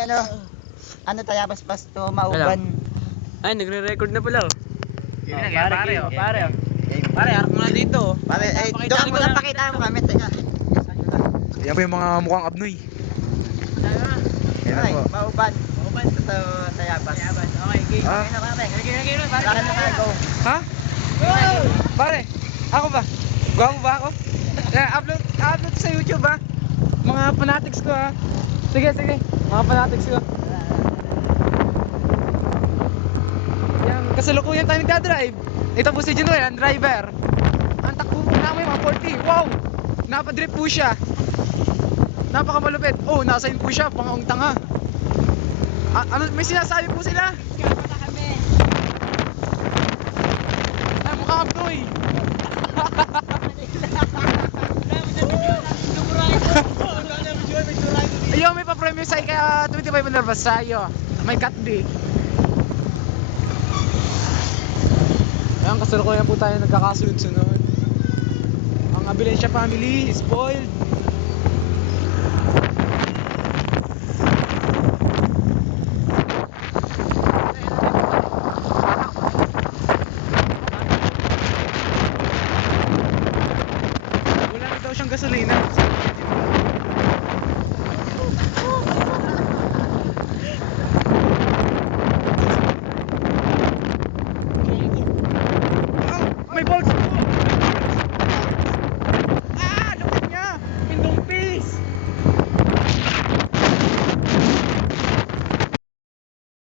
Ano Tayabas Pasto, Mauban. Ay, nagre-record na pala. Pare, Harap mo na dito. Pare, doon mo na pakita mo kami, teka. Yan po yung mga mukhang abnoy. Yan Ay, po. Mauban. Ito, Tayabas. Okay, Ah? Ano pare? Bakit na kayo? Ha? Pare, ako ba? Gwapo ba ako? Upload sa YouTube ha. Mga fanatics ko ha. Sige. Mga fanatics ko. Yan, kasalukuyan tayo nagdadrive. Ito po si Junior, ang driver. Ang takbo po namin mga 40. Wow! Napadrip po siya. Napakamalupit. Oh, nasa po siya, pangong tanga. Ano, may sinasabi po sila? Ay, mukhang abnoy. Ayaw, may pa-premium sa kaya 25 aniversario. May cut day. Ayan, kasalukuyan po tayo nagkakasunod-sunod. Ang Abilensya family is spoiled. Wala na daw siyang gasolina.